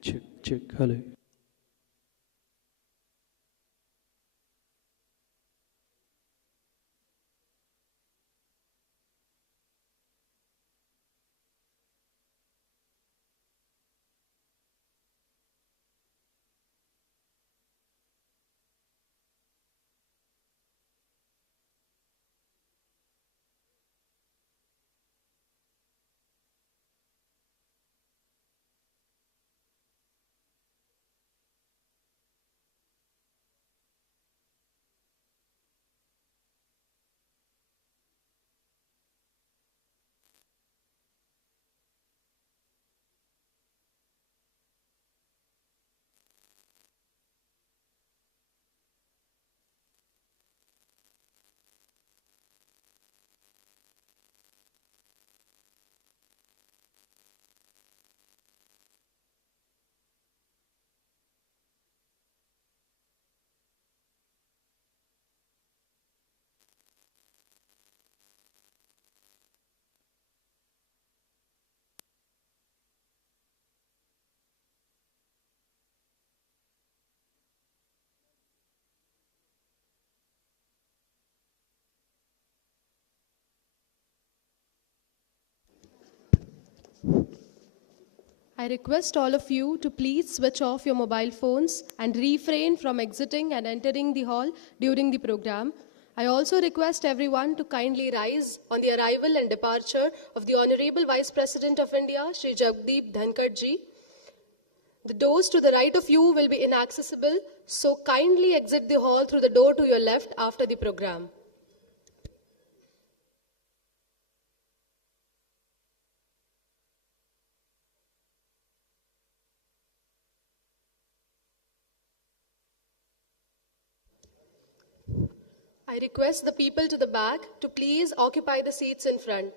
check. Hello. I request all of you to please switch off your mobile phones and refrain from exiting and entering the hall during the program. I also request everyone to kindly rise on the arrival and departure of the Honorable Vice President of India, Shri Jagdeep Dhankhar ji. The doors to the right of you will be inaccessible, so kindly exit the hall through the door to your left after the program. I request the people to the back to please occupy the seats in front.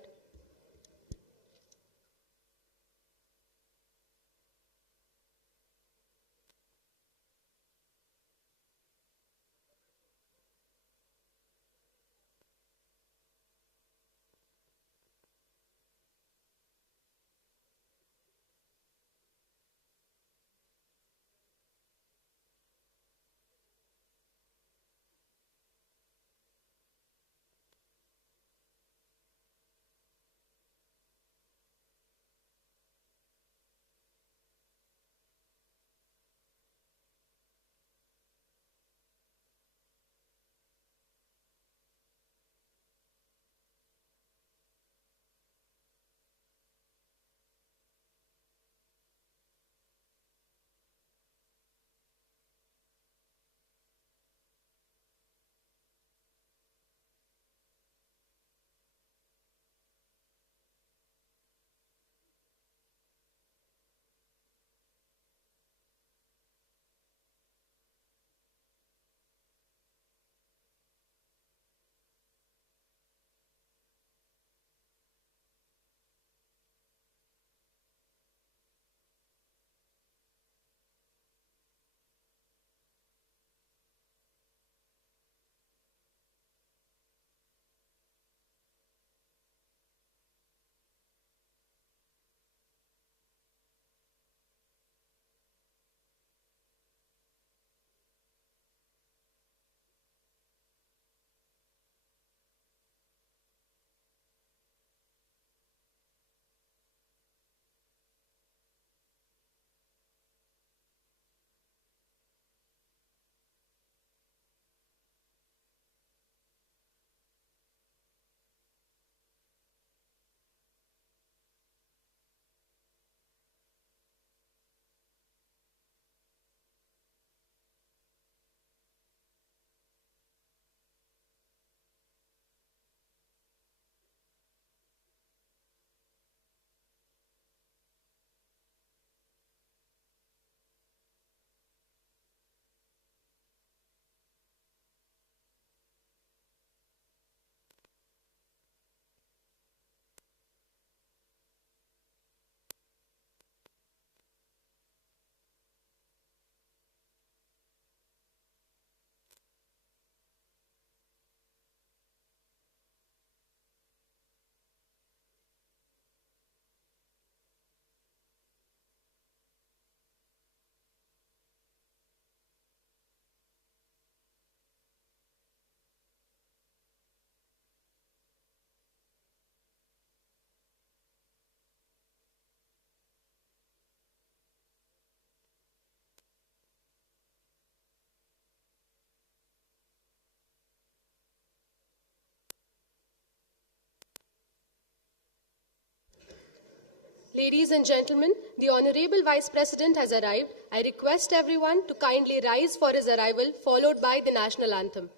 Ladies and gentlemen, the Honorable Vice President has arrived. I request everyone to kindly rise for his arrival, followed by the national anthem.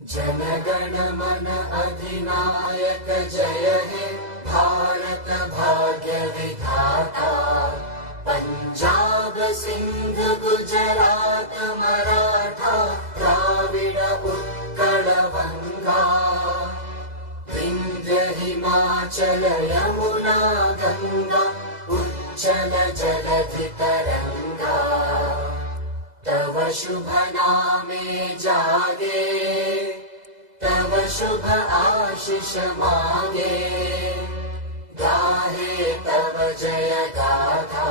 जनगण मन अधिनायक जय हे भारत भाग्य विधाता। पंजाब सिंध गुजरात मराठा द्राविड उत्कल बंगा। विंध्य हिमाचल यमुना गंगा उच्चल जलधि तरंगा। तव शुभ नामे जागे तव शुभ आशीष मांगे। गाहे तव जय गाथा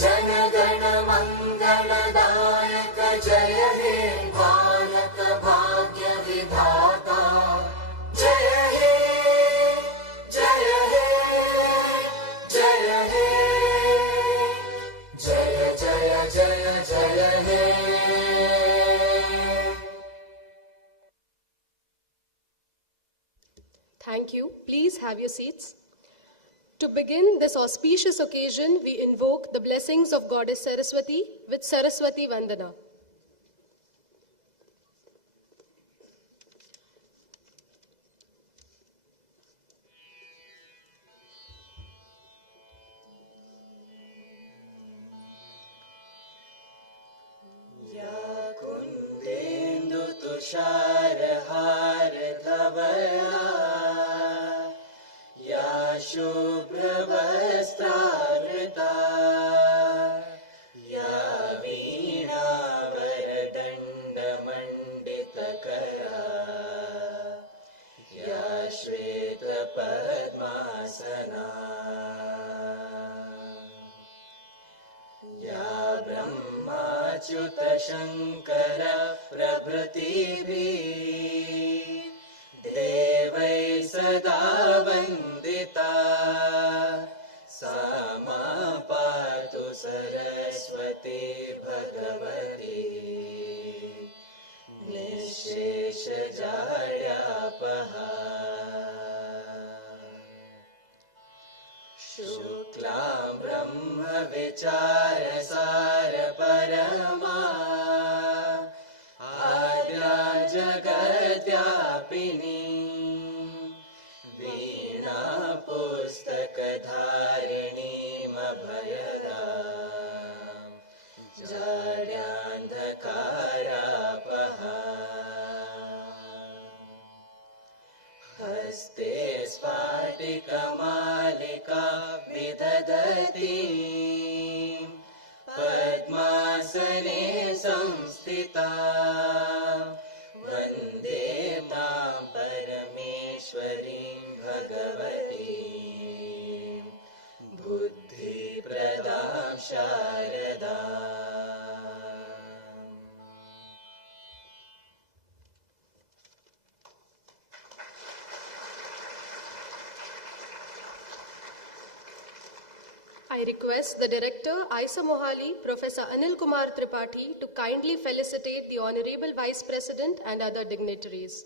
जन गण मंगलदायक जय हे भारत भाग्य विधाता। जय हे जय हे जय हे जय जय जय जय हे। Thank you. Please have your seats. To begin this auspicious occasion, we invoke the blessings of Goddess Saraswati with Saraswati Vandana. या कुंदेन्दु तुषार हार धवला या शुभ्र वस्त्रावृता या वीणा वरदण्ड मण्डितकरा या श्वेत पद्मासना या ब्रह्माच्युत शङ्कर प्रभृतिभिः देवै सदा वन्दिता। सा मा पातु सरस्वती भगवती निःशेषजाड्यापहा। शुक्लां ब्रह्म विचार सार परमा वीणा पुस्तकधारिणीमभयदाम् जाड्यान्धकारापहा हस्ते स्फाटिकमालिका विदधती पद्मासने संस्थिता वन्दे मां परमेश्वरीं भगवतीं बुद्धिप्रदां शारदाम् I request the Director, IISER Mohali, Professor Anil Kumar Tripathi, to kindly felicitate the Honorable Vice President and other dignitaries.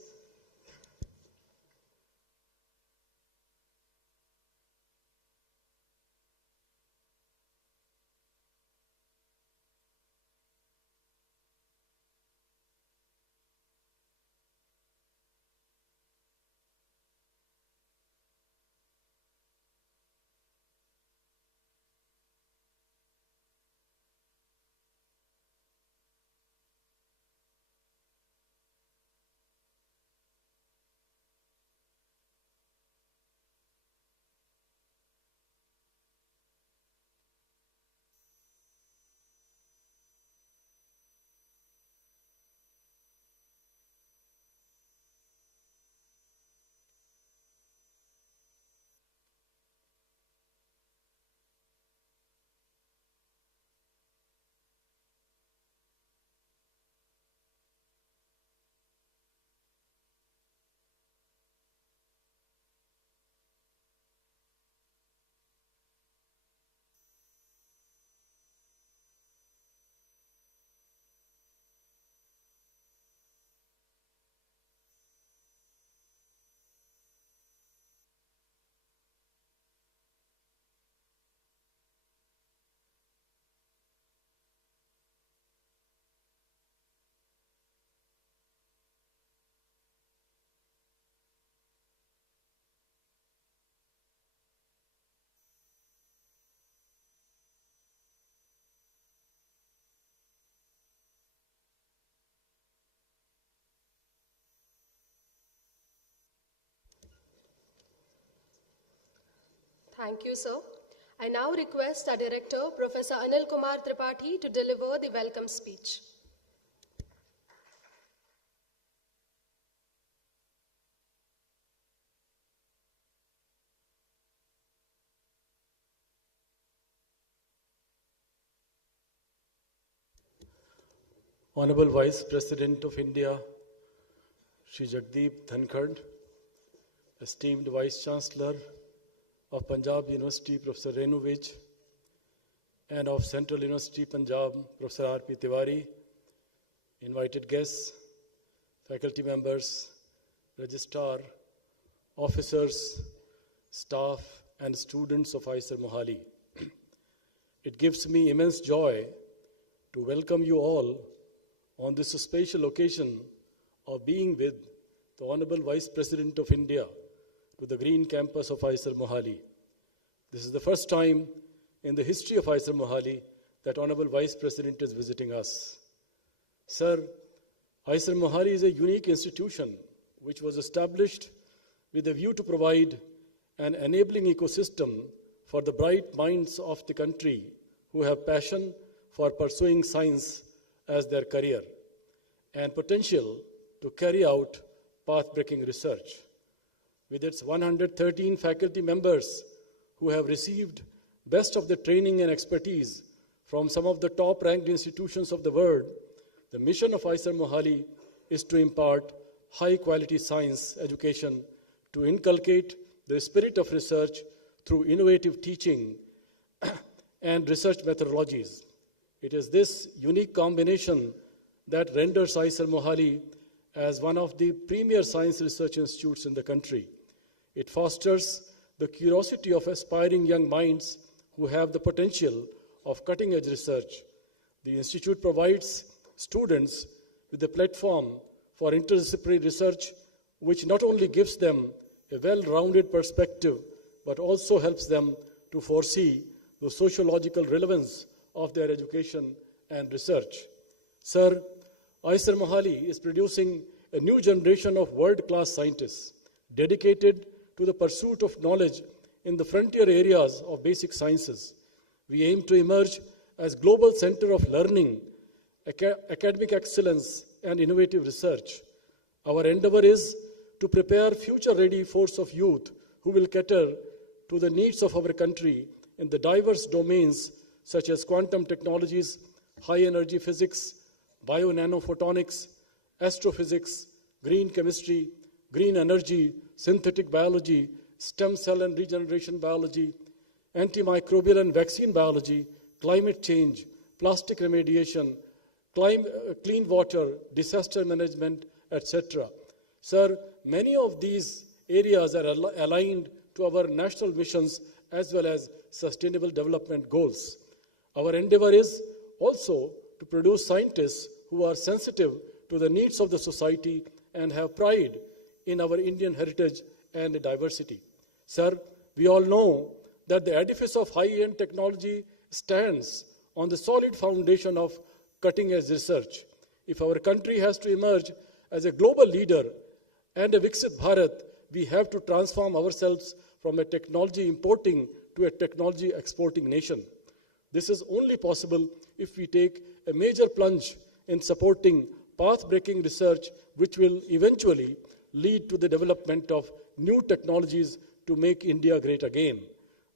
Thank you, sir. I now request our Director, Professor Anil Kumar Tripathi, to deliver the welcome speech. Honorable Vice President of India, Shri Jagdeep Dhankhar, esteemed Vice Chancellor of Punjab University, Professor Renu Vij, and of Central University, Punjab, Professor R.P. Tiwari, invited guests, faculty members, registrar, officers, staff, and students of IISER Mohali. It gives me immense joy to welcome you all on this special occasion of being with the Honorable Vice President of India to the green campus of IISER Mohali. This is the first time in the history of IISER Mohali that Honorable Vice President is visiting us. Sir, IISER Mohali is a unique institution which was established with a view to provide an enabling ecosystem for the bright minds of the country who have passion for pursuing science as their career and potential to carry out path-breaking research. With its 113 faculty members who have received best of the training and expertise from some of the top-ranked institutions of the world, the mission of IISER Mohali is to impart high-quality science education, to inculcate the spirit of research through innovative teaching and research methodologies. It is this unique combination that renders IISER Mohali as one of the premier science research institutes in the country. It fosters the curiosity of aspiring young minds who have the potential of cutting-edge research. The institute provides students with a platform for interdisciplinary research which not only gives them a well-rounded perspective, but also helps them to foresee the sociological relevance of their education and research. Sir, IISER Mohali is producing a new generation of world-class scientists dedicated to the pursuit of knowledge in the frontier areas of basic sciences. We aim to emerge as global center of learning, academic excellence, and innovative research. Our endeavor is to prepare future-ready force of youth who will cater to the needs of our country in the diverse domains such as quantum technologies, high-energy physics, bio-nanophotonics, astrophysics, green chemistry, green energy, synthetic biology, stem cell and regeneration biology, antimicrobial and vaccine biology, climate change, plastic remediation, clean water, disaster management, etc. Sir, many of these areas are aligned to our national missions as well as sustainable development goals. Our endeavor is also to produce scientists who are sensitive to the needs of the society and have pride in our Indian heritage and diversity. Sir, we all know that the edifice of high-end technology stands on the solid foundation of cutting-edge research. If our country has to emerge as a global leader and a Viksit Bharat, we have to transform ourselves from a technology importing to a technology exporting nation. This is only possible if we take a major plunge in supporting path-breaking research, which will eventually lead to the development of new technologies to make India great again.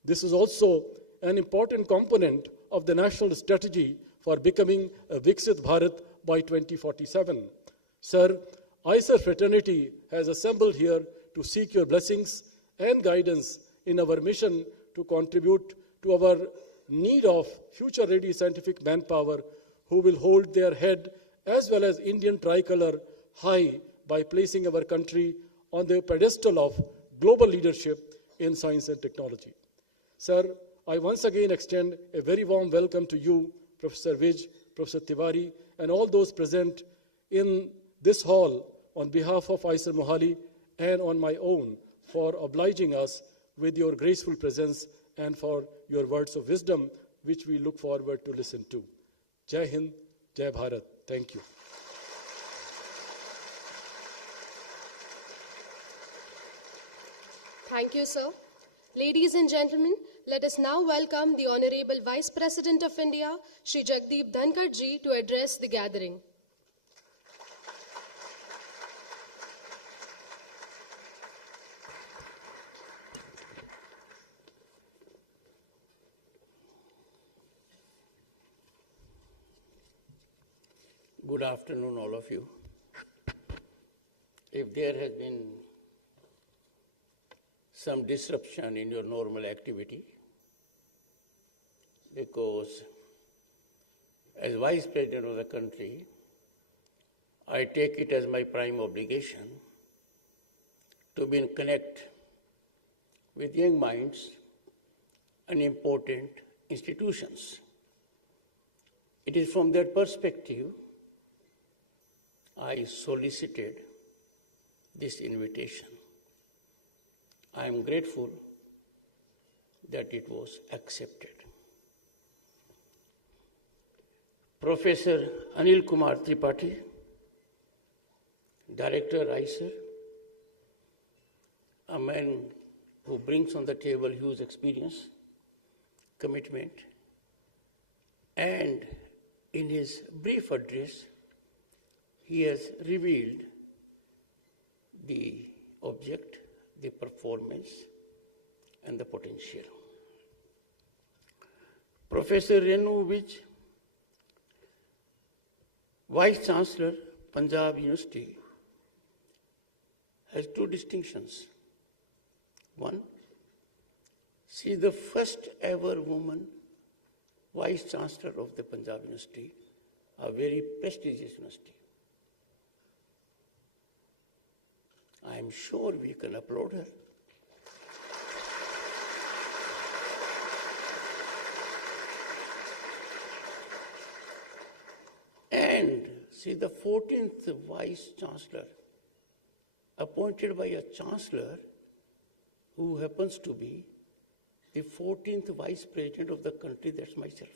This is also an important component of the national strategy for becoming a Viksit Bharat by 2047. Sir, IISER fraternity has assembled here to seek your blessings and guidance in our mission to contribute to our need of future-ready scientific manpower who will hold their head as well as Indian tricolor high by placing our country on the pedestal of global leadership in science and technology. Sir, I once again extend a very warm welcome to you, Professor Vij, Professor Tiwari, and all those present in this hall on behalf of IISER Mohali and on my own for obliging us with your graceful presence and for your words of wisdom, which we look forward to listen to. Jai Hind, Jai Bharat. Thank you. Thank you, sir. Ladies and gentlemen, let us now welcome the Honorable Vice President of India, Shri Jagdeep Dhankhar ji, to address the gathering. Good afternoon, all of you. If there has been some disruption in your normal activity, because as Vice President of the country, I take it as my prime obligation to be in connect with young minds and important institutions. It is from that perspective I solicited this invitation. I am grateful that it was accepted. Professor Anil Kumar Tripathi, Director IISER, a man who brings on the table huge experience, commitment, and in his brief address, he has revealed the object, the performance, and the potential. Professor Renu Vij, Vice Chancellor, Punjab University, has two distinctions. One, she is the first ever woman Vice Chancellor of the Punjab University, a very prestigious university. I am sure we can applaud her. And she is the 14th Vice Chancellor appointed by a chancellor who happens to be the 14th vice president of the country, that's myself.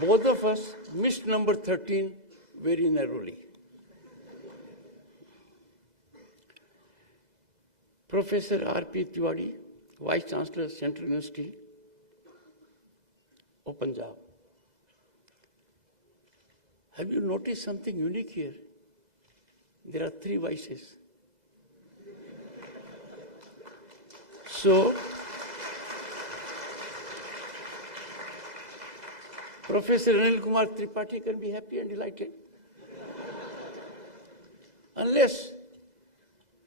Both of us missed number 13 very narrowly. Professor R.P. Tiwari, Vice Chancellor, Central University of Punjab. Have you noticed something unique here? There are 3 vices. So, Professor Anil Kumar Tripathi can be happy and delighted. Unless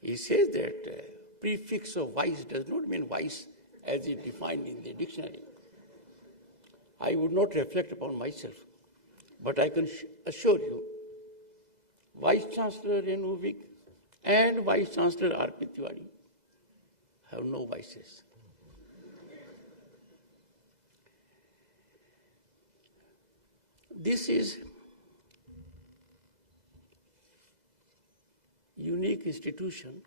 he says that prefix of vice does not mean vice as is defined in the dictionary. I would not reflect upon myself, but I can assure you, Vice Chancellor Renu Vig and Vice Chancellor R.P. Tiwari have no vices. This is unique institution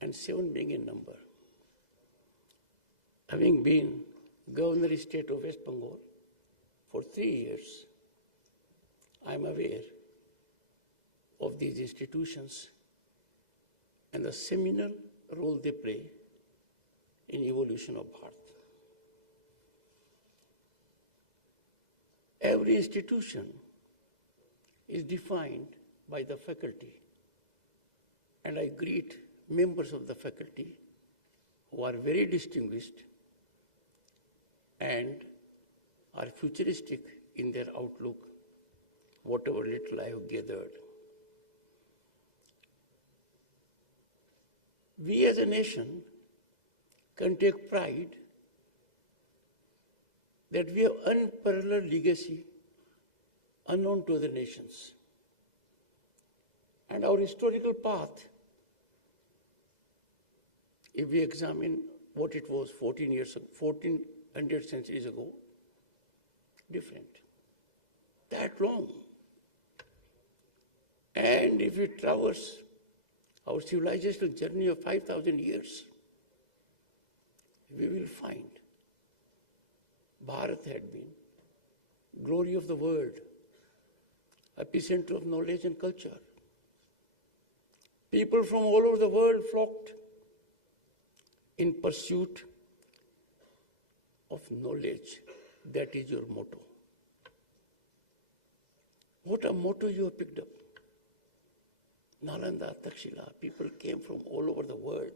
and 7 being in number. Having been Governor State of West Bengal for 3 years, I am aware of these institutions and the seminal role they play in evolution of Bharat. Every institution is defined by the faculty, and I greet members of the faculty who are very distinguished and are futuristic in their outlook, whatever little I have gathered. We as a nation can take pride that we have unparalleled legacy unknown to other nations. And our historical path, if we examine what it was 1400 centuries ago, different. That long. And if we traverse our civilizational journey of 5,000 years, we will find Bharat had been glory of the world, epicenter of knowledge and culture. People from all over the world flocked in pursuit of knowledge. That is your motto. What a motto you have picked up. Nalanda, Takshila, people came from all over the world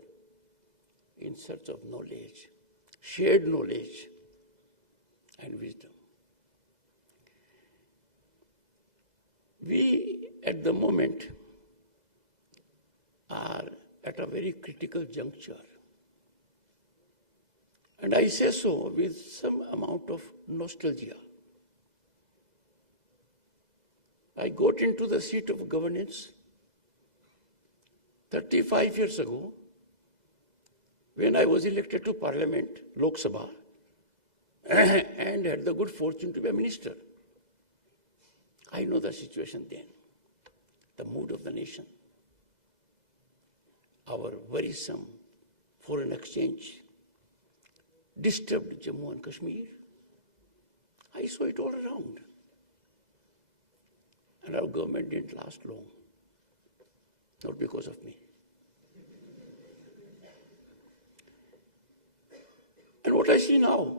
in search of knowledge, shared knowledge and wisdom. We, at the moment, are at a very critical juncture. And I say so with some amount of nostalgia. I got into the seat of governance 35 years ago when I was elected to Parliament, Lok Sabha, and had the good fortune to be a minister. I know the situation then, the mood of the nation, our worrisome foreign exchange, disturbed Jammu and Kashmir. I saw it all around. And our government didn't last long, not because of me. And what I see now,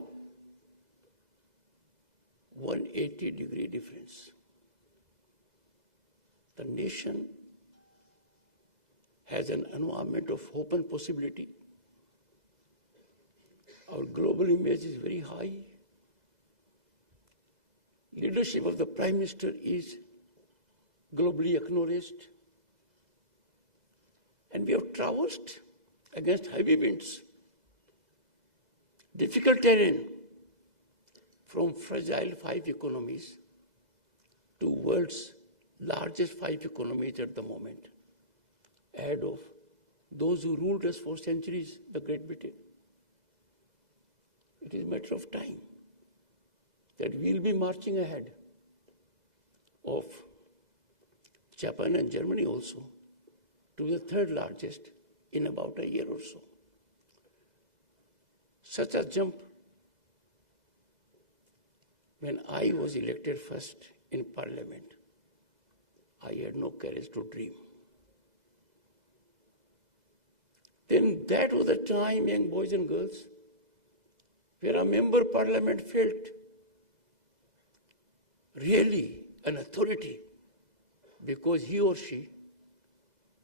180-degree difference. The nation has an environment of hope and possibility. Our global image is very high. Leadership of the Prime Minister is globally acknowledged. And we have traversed against heavy winds, difficult terrain, from fragile 5 economies to world's largest 5 economies at the moment, ahead of those who ruled us for centuries, the Great Britain. It is a matter of time. that we'll be marching ahead of Japan and Germany also to the third largest in about a year or so. Such a jump. When I was elected first in Parliament, I had no courage to dream. Then that was the time, young boys and girls, where a member of Parliament felt really an authority because he or she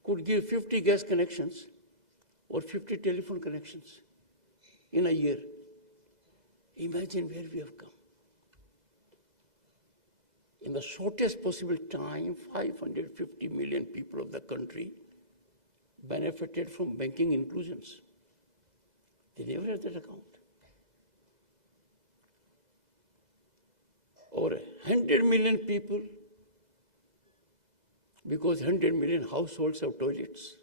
could give 50 gas connections or 50 telephone connections in a year. Imagine where we have come. In the shortest possible time, 550 million people of the country benefited from banking inclusions. They never had that account. Over 100 million people, because 100 million households have toilets,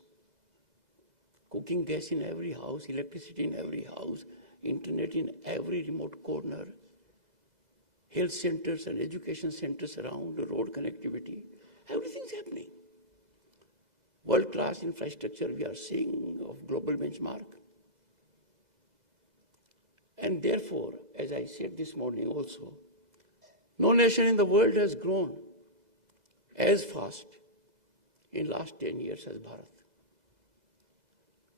cooking gas in every house, electricity in every house, internet in every remote corner, health centers and education centers around, road connectivity, everything's happening. World-class infrastructure we are seeing of global benchmark. And therefore, as I said this morning also, no nation in the world has grown as fast in last 10 years as Bharat.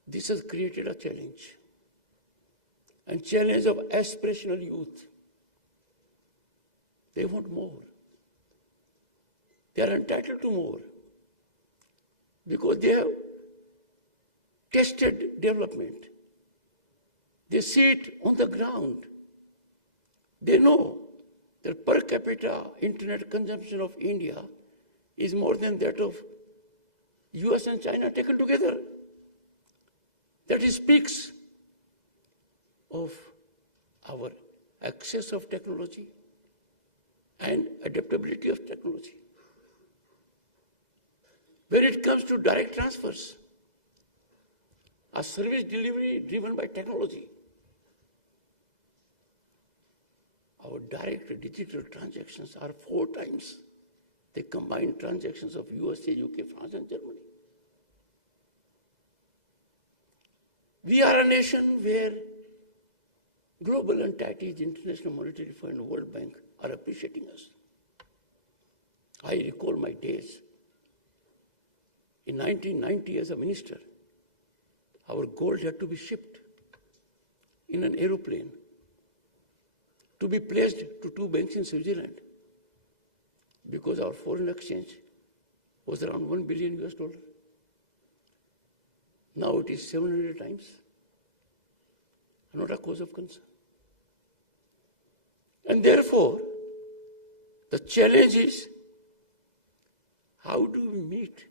This has created a challenge, and challenge of aspirational youth. They want more. They are entitled to more because they have tested development. They see it on the ground. They know that per capita internet consumption of India is more than that of US and China taken together. That speaks of our access of technology and adaptability of technology. When it comes to direct transfers, a service delivery driven by technology, our direct digital transactions are 4 times the combined transactions of USA, UK, France, and Germany. We are a nation where global entities, International Monetary Fund, World Bank are appreciating us. I recall my days. In 1990, as a minister, our gold had to be shipped in an aeroplane to be placed to 2 banks in Switzerland because our foreign exchange was around $1 billion US. Now it is 700 times. Not a cause of concern. And therefore, the challenge is how do we meet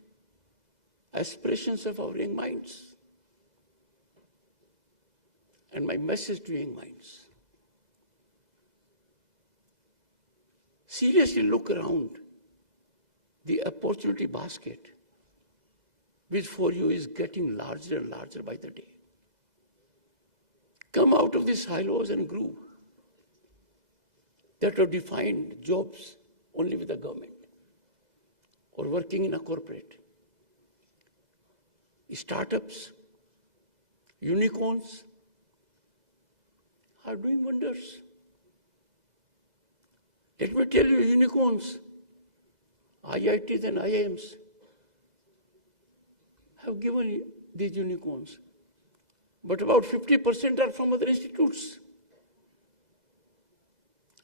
aspirations of our young minds? And my message to young minds, seriously look around the opportunity basket, which for you is getting larger and larger by the day. Come out of the silos and groove that have defined jobs only with the government or working in a corporate. Startups, unicorns are doing wonders. Let me tell you, unicorns, IITs and IIMs have given these unicorns, but about 50% are from other institutes.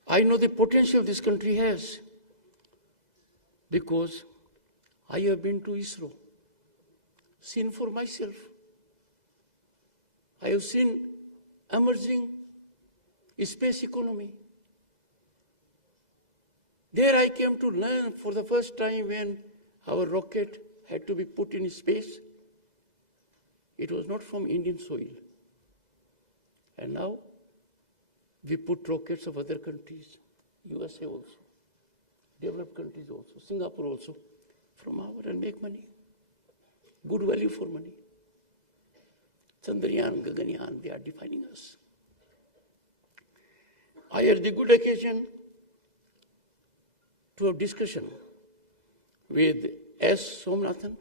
I know the potential this country has because I have been to ISRO, seen for myself. I have seen emerging space economy. There I came to learn for the first time when our rocket had to be put in space. It was not from Indian soil. And now we put rockets of other countries, USA also, developed countries also, Singapore also, from our and make money. Good value for money. Chandrayaan, Gaganyaan, they are defining us. I had the good occasion to have discussion with S. Somnathan,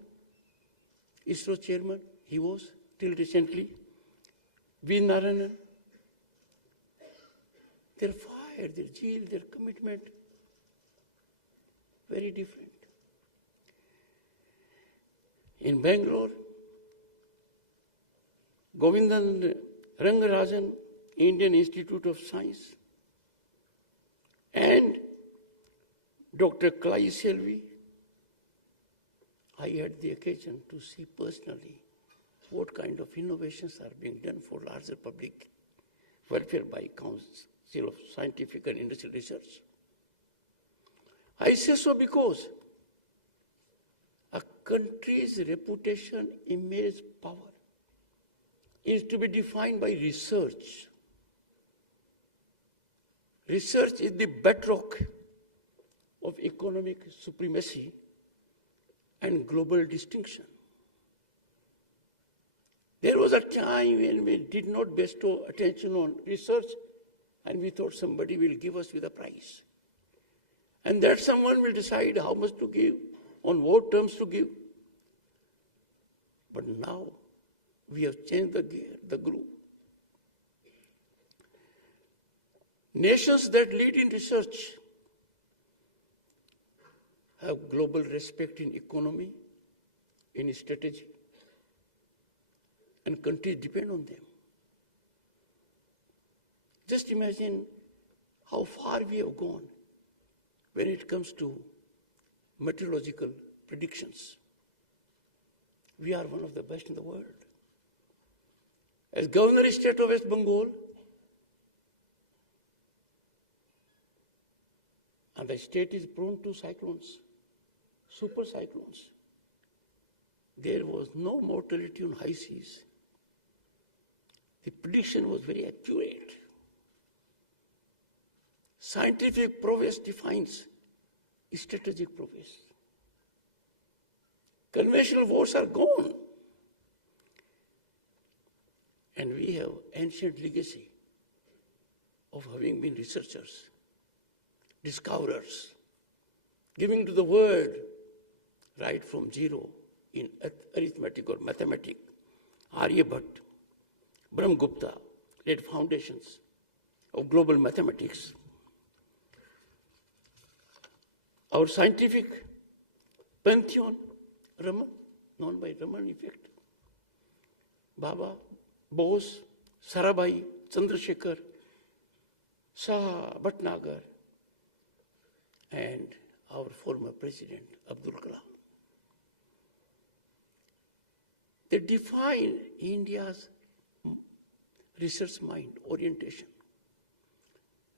ISRO chairman, he was till recently, V. Narayanan. Their fire, their zeal, their commitment, very different. In Bangalore, Govindan Rangarajan, Indian Institute of Science, and Dr. Clay Selvi, I had the occasion to see personally what kind of innovations are being done for larger public welfare by Council of Scientific and Industrial Research. I say so because a country's reputation, image, power is to be defined by research. Research is the bedrock of economic supremacy and global distinction. There was a time when we did not bestow attention on research and we thought somebody will give us with a prize. And that someone will decide how much to give, on what terms to give. But now we have changed the gear, the groove. Nations that lead in research have global respect in economy, in strategy, and countries depend on them. Just imagine how far we have gone when it comes to meteorological predictions. We are one of the best in the world. As Governor State of West Bengal, and the state is prone to cyclones, super cyclones. There was no mortality on high seas. The prediction was very accurate. Scientific prowess defines strategic prowess. Conventional wars are gone. And we have ancient legacy of having been researchers, discoverers, giving to the world right from zero in arithmetic or mathematics. Aryabhatta, Brahmagupta laid foundations of global mathematics. Our scientific pantheon, Raman, known by Raman effect, Baba, Bose, Sarabhai, Chandrasekhar, Shah, Bhatnagar, and our former president, Abdul Kalam. They define India's research mind, orientation.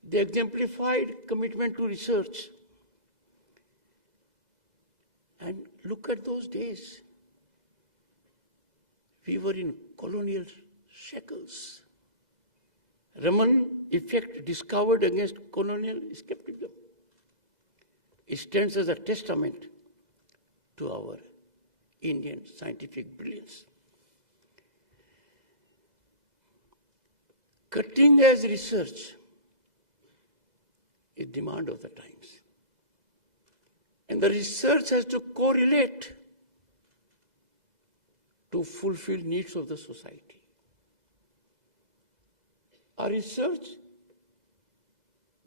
They exemplified commitment to research. And look at those days. We were in colonial shackles. Raman effect discovered against colonial skepticism. It stands as a testament to our Indian scientific brilliance. Cutting edge research is demand of the times. And the research has to correlate to fulfill needs of the society. A research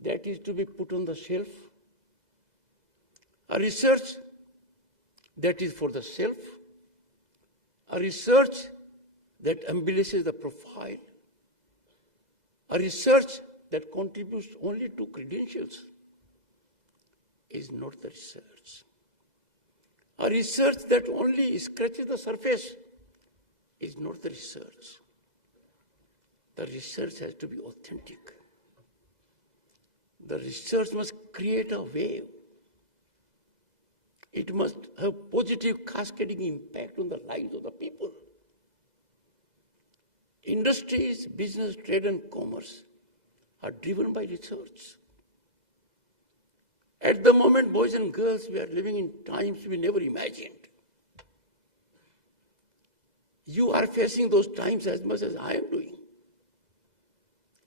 that is to be put on the shelf, a research that is for the self, a research that embellishes the profile, a research that contributes only to credentials is not the research. A research that only scratches the surface is not the research. The research has to be authentic. The research must create a wave. It must have positive cascading impact on the lives of the people. Industries, business, trade, and commerce are driven by research. At the moment, boys and girls, we are living in times we never imagined. You are facing those times as much as I am doing.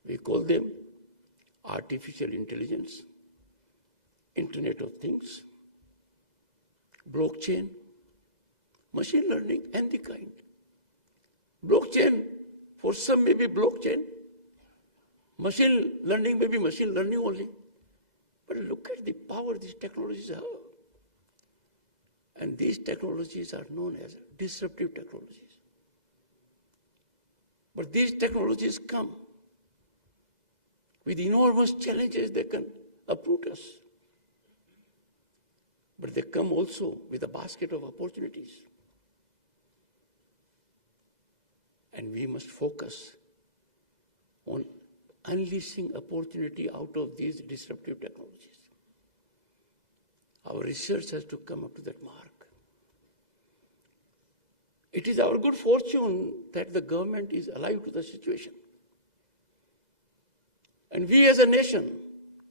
We call them artificial intelligence, Internet of Things, blockchain, machine learning, and the kind. Blockchain, for some may be blockchain. Machine learning may be machine learning only. But look at the power these technologies have. And these technologies are known as disruptive technologies. But these technologies come with enormous challenges they can uproot us. But they come also with a basket of opportunities. And we must focus on unleashing opportunity out of these disruptive technologies. Our research has to come up to that mark. It is our good fortune that the government is alive to the situation. And we as a nation,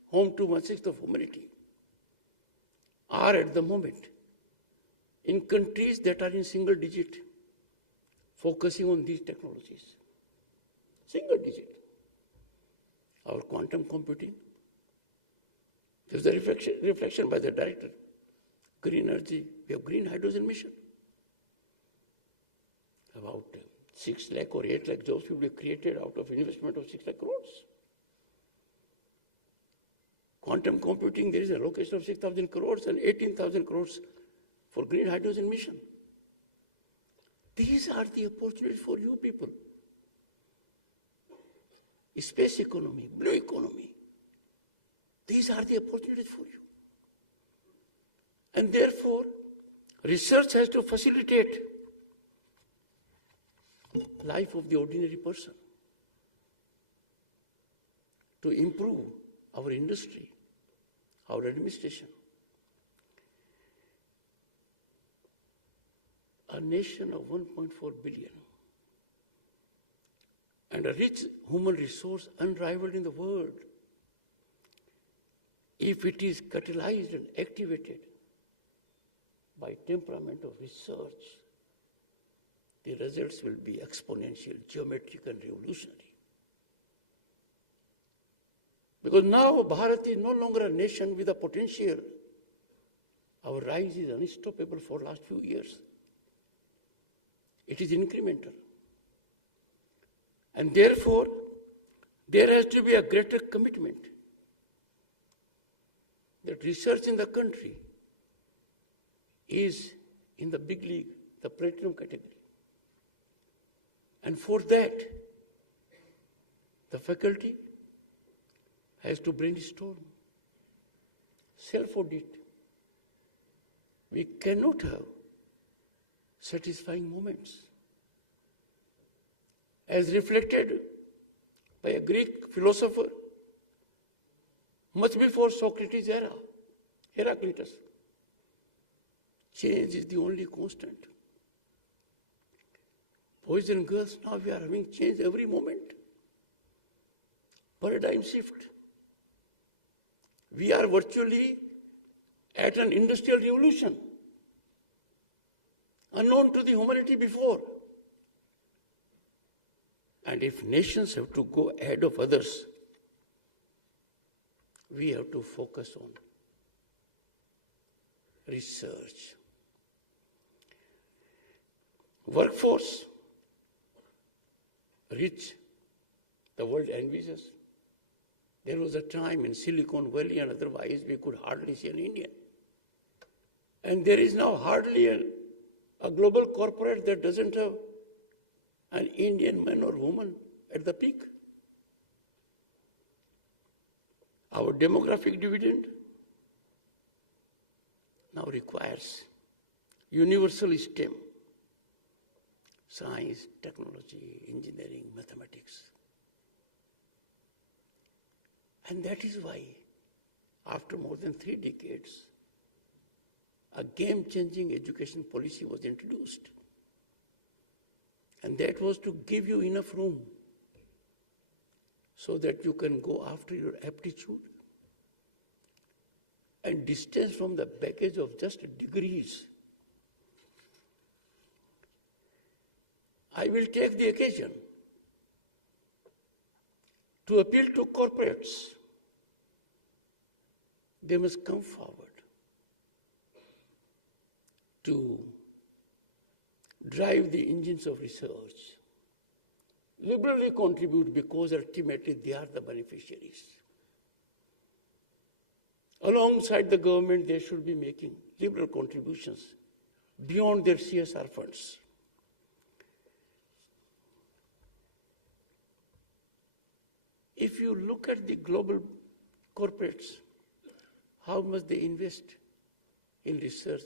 home to 1/6 of humanity, are at the moment in countries that are in single digit, focusing on these technologies. Single digit. Our quantum computing, there's a reflection by the director. Green energy, we have green hydrogen mission. About 6 lakh or 8 lakh jobs will be created out of investment of 6 lakh crores. Quantum computing, there is an allocation of 6,000 crores and 18,000 crores for green hydrogen mission. These are the opportunities for you people. Space economy, blue economy. These are the opportunities for you. And therefore, research has to facilitate life of the ordinary person, to improve our industry, our administration. A nation of 1.4 billion and a rich human resource unrivaled in the world, if it is catalyzed and activated by temperament of research, the results will be exponential, geometric, and revolutionary. Because now Bharat is no longer a nation with a potential. Our rise is unstoppable for the last few years. It is incremental. And therefore, there has to be a greater commitment that research in the country is in the big league, the platinum category. And for that, the faculty has to brainstorm, self-audit. We cannot have satisfying moments. As reflected by a Greek philosopher, much before Socrates' era, Heraclitus, change is the only constant. Boys and girls, now we are having change every moment. Paradigm shift. We are virtually at an industrial revolution, unknown to the humanity before. And if nations have to go ahead of others, we have to focus on research. Workforce, rich, the world envies us. There was a time in Silicon Valley and otherwise we could hardly see an Indian. And there is now hardly a global corporate that doesn't have an Indian man or woman at the peak. Our demographic dividend now requires universal STEM, science, technology, engineering, mathematics. And that is why, after more than 3 decades, a game-changing education policy was introduced. And that was to give you enough room so that you can go after your aptitude and distance from the baggage of just degrees. I will take the occasion to appeal to corporates they must come forward to drive the engines of research, liberally contribute because ultimately they are the beneficiaries. Alongside the government, they should be making liberal contributions beyond their CSR funds. If you look at the global corporates, how much they invest in research,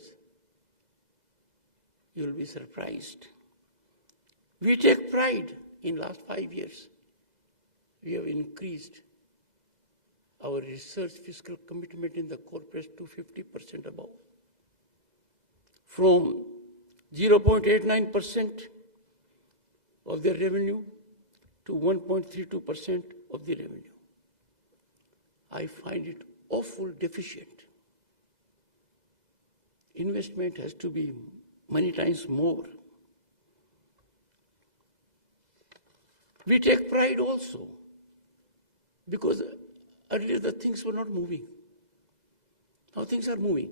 you'll be surprised. We take pride in last 5 years. We have increased our research fiscal commitment in the corporates to 50% above, from 0.89% of their revenue to 1.32% of the revenue. I find it awful deficient. Investment has to be many times more. We take pride also because earlier the things were not moving. Now things are moving.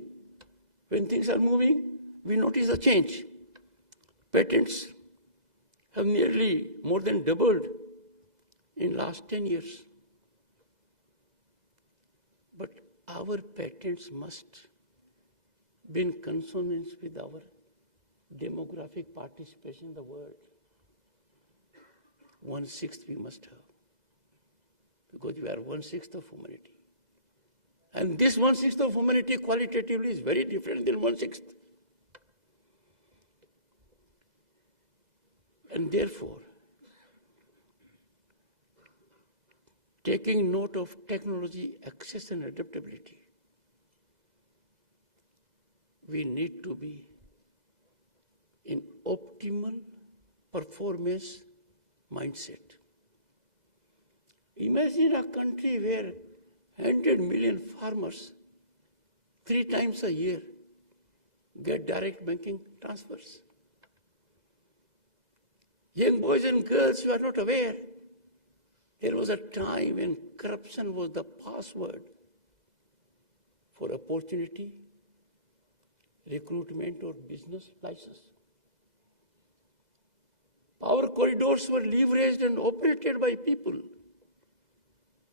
When things are moving, we notice a change. Patents have nearly more than doubled in last 10 years. But our patents must be in consonance with our demographic participation in the world. 1/6 we must have, because we are 1/6 of humanity. And this 1/6 of humanity qualitatively is very different than 1/6. And therefore, taking note of technology access and adaptability, we need to be in optimal performance mindset. Imagine a country where 100 million farmers 3 times a year get direct banking transfers. Young boys and girls, you are not aware, there was a time when corruption was the password for opportunity, recruitment, or business license. Power corridors were leveraged and operated by people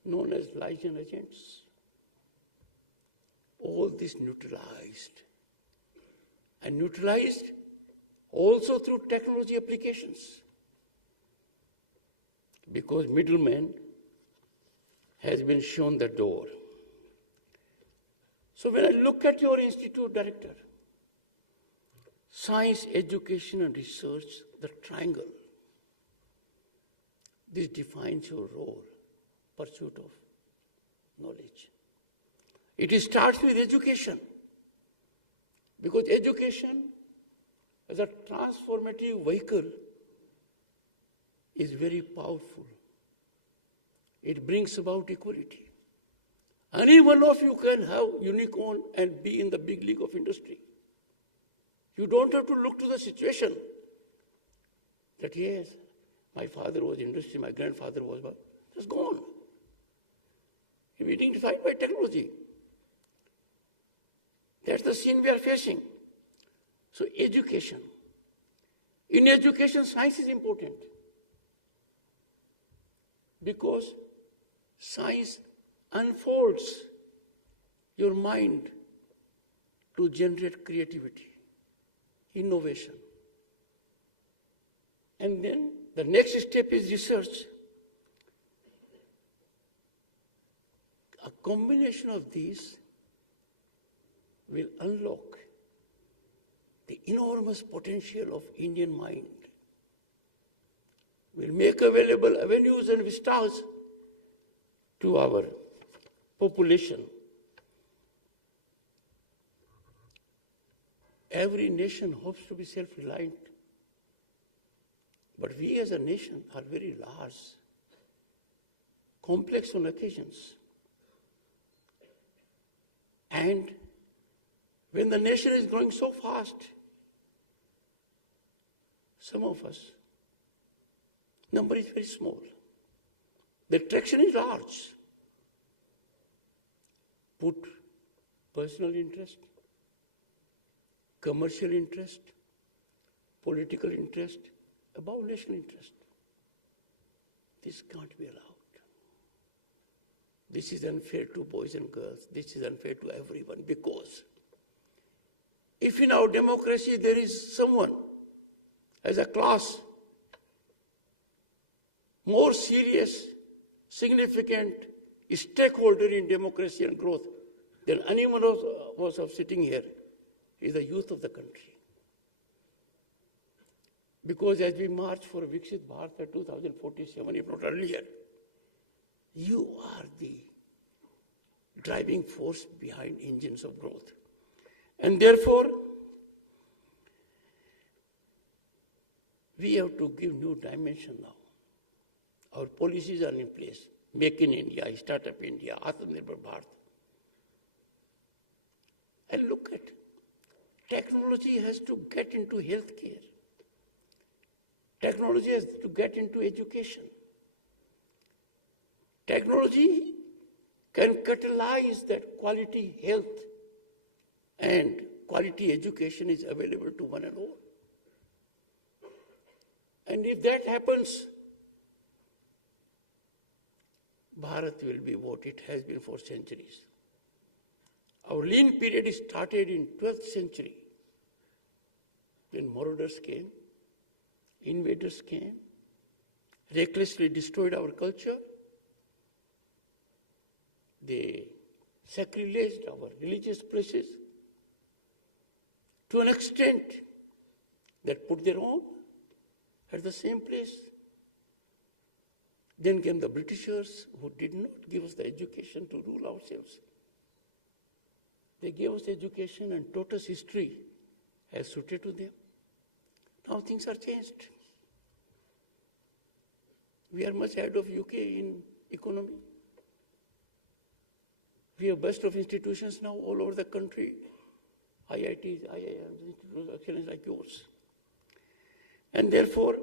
known as liaison agents. All this neutralized. And neutralized also through technology applications. Because middleman has been shown the door. So when I look at your institute director, science, education, and research, the triangle, this defines your role, pursuit of knowledge. It starts with education, because education as a transformative vehicle is very powerful. It brings about equality. Any one of you can have unicorn and be in the big league of industry. You don't have to look to the situation that, yes, my father was industry, my grandfather was, but it's gone. We're being defined by technology. That's the scene we are facing. So education. In education, science is important, because science unfolds your mind to generate creativity, innovation. And then the next step is research. A combination of these will unlock the enormous potential of Indian mind, will make available avenues and vistas to our population. Every nation hopes to be self-reliant, but we as a nation are very large, complex on occasions. And when the nation is growing so fast, some of us, number is very small. The traction is large. Put personal interest, commercial interest, political interest, above national interest. This can't be allowed. This is unfair to boys and girls. This is unfair to everyone, because if in our democracy there is someone as a class more serious, significant stakeholder in democracy and growth than anyone of us sitting here, is the youth of the country. Because as we march for Viksit Bharat 2047, if not earlier, you are the driving force behind engines of growth. And therefore, we have to give new dimension now. Our policies are in place. Make in India, Startup India, Atmanirbhar Bharat. And look at, technology has to get into healthcare. Technology has to get into education. Technology can catalyze that quality health and quality education is available to one and all. And if that happens, Bharat will be what it has been for centuries. Our lean period started in 12th century, when marauders came, invaders came, recklessly destroyed our culture. They sacrileged our religious places to an extent that put their own at the same place. Then came the Britishers, who did not give us the education to rule ourselves. They gave us education and taught us history as suited to them. Now things are changed. We are much ahead of UK in economy. We have best of institutions now all over the country. IITs, IIMs, institutions of excellence like yours. And therefore,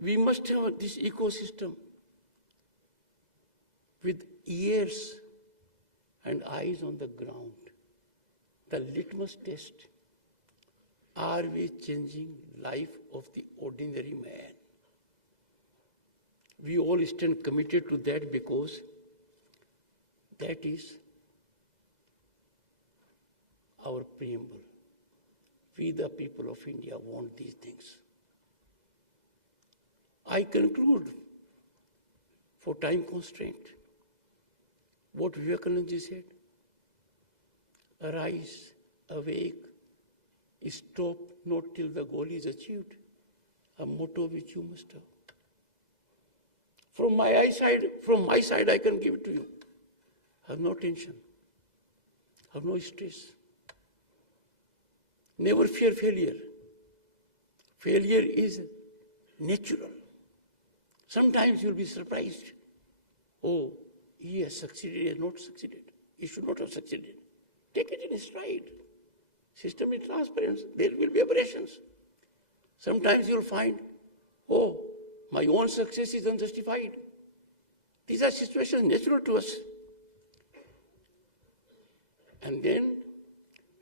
we must have this ecosystem with ears and eyes on the ground. The litmus test: are we changing life of the ordinary man? We all stand committed to that, because that is our preamble. We, the people of India, want these things. I conclude, for time constraint, what Vivekananda said: arise, awake, stop not till the goal is achieved, a motto which you must have. From my side, I can give it to you. Have no tension, have no stress. Never fear failure. Failure is natural. Sometimes you'll be surprised. Oh, he has succeeded, he has not succeeded. He should not have succeeded. Take it in stride. System is transparent. There will be aberrations. Sometimes you'll find, oh, my own success is unjustified. These are situations natural to us. And then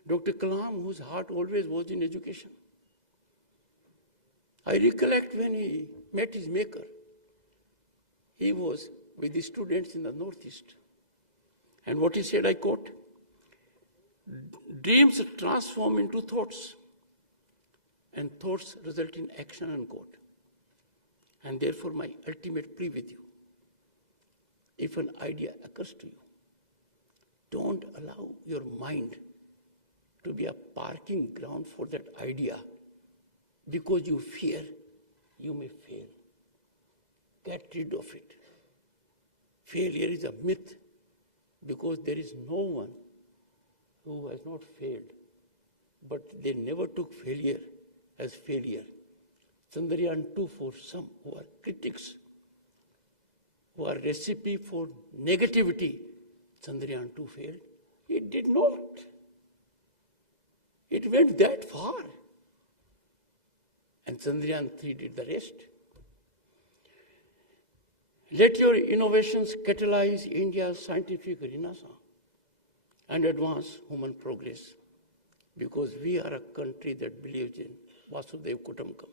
Dr. Kalam, whose heart always was in education, I recollect when he met his maker, he was with the students in the Northeast. And what he said, I quote: dreams transform into thoughts, and thoughts result in action, unquote. And therefore, my ultimate plea with you: if an idea occurs to you, don't allow your mind to be a parking ground for that idea because you fear you may fail. Get rid of it. Failure is a myth, because there is no one who has not failed, but they never took failure as failure. Chandrayaan-2, for some who are critics, who are recipe for negativity, Chandrayaan-2 failed. It did not. It went that far. And Chandrayaan-3 did the rest. Let your innovations catalyze India's scientific renaissance. and advance human progress, because we are a country that believes in Vasudhaiva Kutumbakam.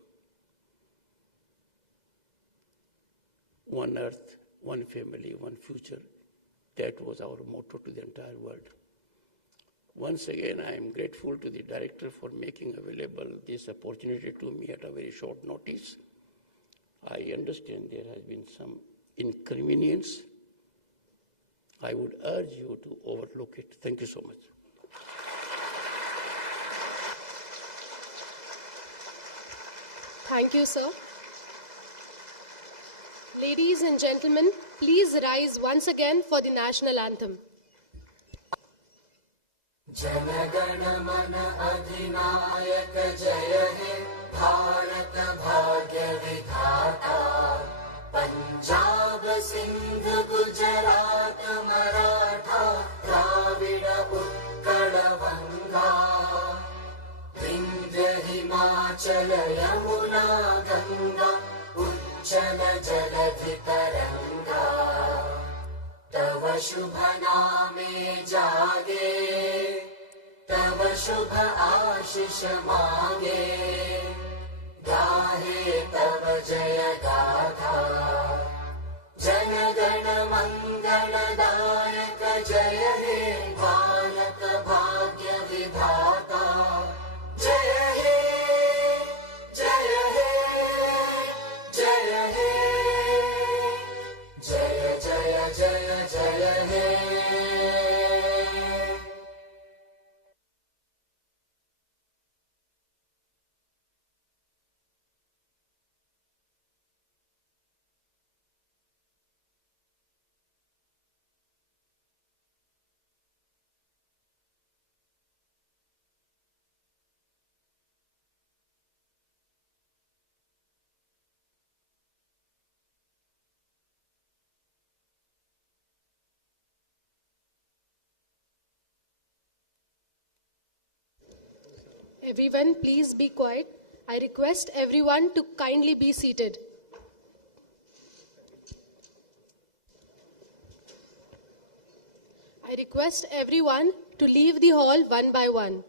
One earth, one family, one future. That was our motto to the entire world. Once again, I am grateful to the director for making available this opportunity to me at a very short notice. I understand there has been some inconvenience. I would urge you to overlook it. Thank you so much. Thank you, sir. Ladies and gentlemen, please rise once again for the national anthem. जनगण मन अधिनायक जय हे भारत भाग्य विधाता पंजाब सिंध गुजरात मराठा द्राविड उत्कल बंगा विंध्य हिमाचल यमुना गंगा उज्जल जलधि तरंगा तव शुभ नामे जागे तव शुभ आशीष मांगे गाहे तव जय गाथा जन गण मंगल दायक जय हे भारत भाग्य विधाता जय हे जय हे जय हे जय जय जय जय हे Everyone, please be quiet. I request everyone to kindly be seated. I request everyone to leave the hall one by one.